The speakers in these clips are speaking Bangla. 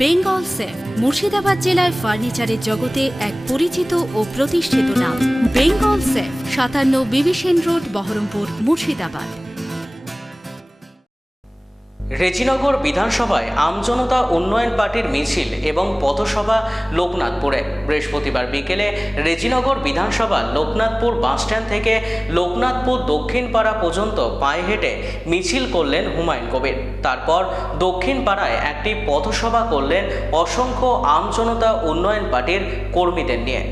বেঙ্গল সেফ মুর্শিদাবাদ জেলায় ফার্নিচারের জগতে এক পরিচিত ও প্রতিষ্ঠিত নাম। বেঙ্গল সেফ ৫৭ বিবি সেন রোড, বহরমপুর, মুর্শিদাবাদ। রেজিনগর বিধানসভায় আমজনতা উন্নয়ন পার্টির মিছিল এবং পথসভা লোকনাথপুরে। বৃহস্পতিবার বিকেলে রেজিনগর বিধানসভা লোকনাথপুর বাসস্ট্যান্ড থেকে লোকনাথপুর দক্ষিণ পাড়া পর্যন্ত পায়ে হেঁটে মিছিল করলেন হুমায়ুন কবির। তারপর দক্ষিণ পাড়ায় একটি পথসভা করলেন অসংখ্য আমজনতা উন্নয়ন পার্টির কর্মীদের নিয়ে।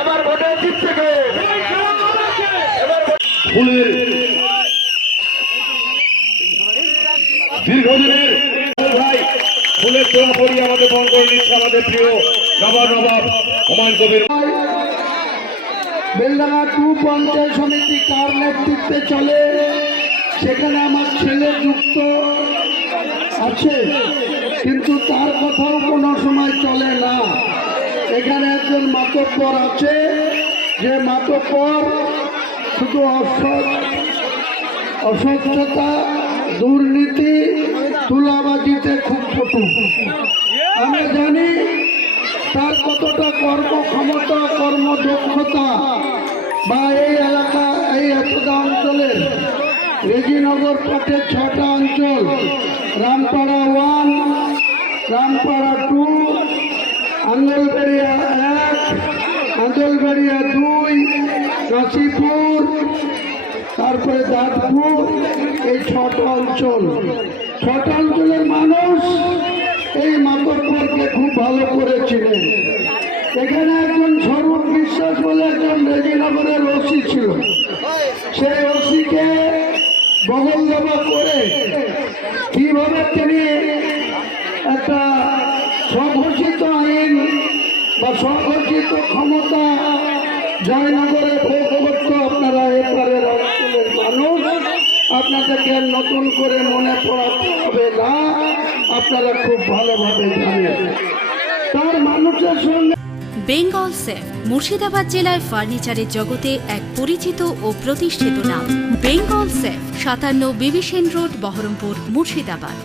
এবার ভোটে জিতছে কে? ফুলের দীর্ঘদিনের ভাই ফুলের তোলা পরি আমাদের বন করে নিচ্ছে আমাদের প্রিয় নবাব হুমায়ুন কবির। বেলডাঙ্গা 2 পঞ্চায়েত সমিতি কার নেতৃত্বে চলে, সেখানে আমার ছেলে যুক্ত আছে, কিন্তু তার কথাও কোনো সময় চলে না। এখানে একজন মাতব্বর আছে, যে মাতব্বর শুধু অস্বচ্ছতা, দুর্নীতি, তুলাবাজিতে খুব পটু। আমরা জানি তার কতটা কর্মক্ষমতা, কর্মদক্ষতা, বা এই এলাকা, এই এতটা অঞ্চলের রেজিনগর পাটের 6টা অঞ্চল, রামপাড়া 1, রামপাড়া 2, আন্দোলবেড়িয়া 1, আন্দোলবেড়িয়া 2, কাশীপুর, তারপরে দাঁতপুর, এই 6টা অঞ্চল। 6টা অঞ্চলের মানুষ এই মাতব্বরকে খুব ভালো করে চিনেন। এখানে একজন স্বরূপ বিশ্বাস বলে একজন রেজিনগরের ওসি ছিল। সেই ওসিকে বগল দেওয়া করে কিভাবে তিনি একটা স্বঘোষিত আইন বা স্বঘোষিত ক্ষমতা জয়নগরে ভোগ করতো, আপনারা এপারের অঞ্চলের মানুষ, আপনাদেরকে নতুন করে মনে পড়াতে হবে না, আপনারা খুব ভালোভাবে জানেন। তার মানুষের সঙ্গে বেঙ্গল সেফ মুর্শিদাবাদ জেলায় ফার্নিচারের জগতে এক পরিচিত ও প্রতিষ্ঠিত নাম। বেঙ্গল সেফ ৫৭ বিবি সেন রোড, বহরমপুর, মুর্শিদাবাদ।